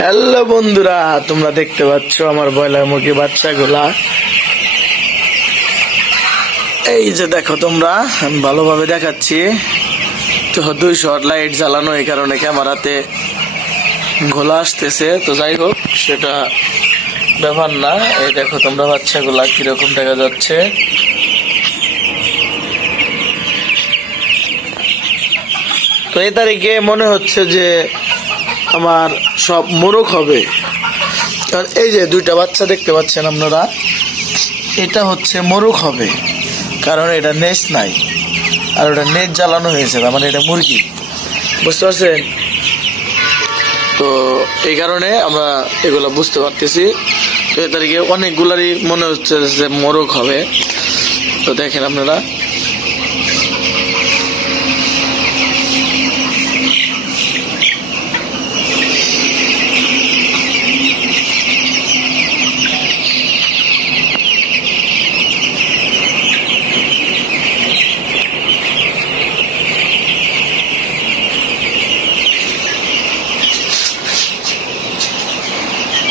Hello বন্ধুরা, তোমরা দেখতে পাচ্ছ আমার ব্রয়লার মুরগি বাচ্চাগুলা। এই যে দেখো তোমরা, আমি ভালোভাবে দেখাচ্ছি তো 200 লাইট জ্বালানো, এই কারণে ক্যামেরাতে ঘোলা আসতেছে। তো যাই হোক, সেটা ব্যাপার না। এই দেখো তোমরা বাচ্চাগুলা কিরকম দেখা যাচ্ছে। তো এই তারিখে মনে হচ্ছে যে আমার সব মোরগ হবে, কারণ এই যে দুইটা বাচ্চা দেখতে পাচ্ছেন আপনারা, এটা হচ্ছে মোরগ হবে, কারণ এটা নেট নাই আর ওটা নেট জ্বালানো হয়েছে, তার মানে এটা মুরগি, বুঝতে পারছেন? তো এই কারণে আমরা এগুলো বুঝতে পারতেছি। তো এই তারিখে অনেকগুলারই মনে হচ্ছে যে মোরগ হবে। তো দেখেন আপনারা।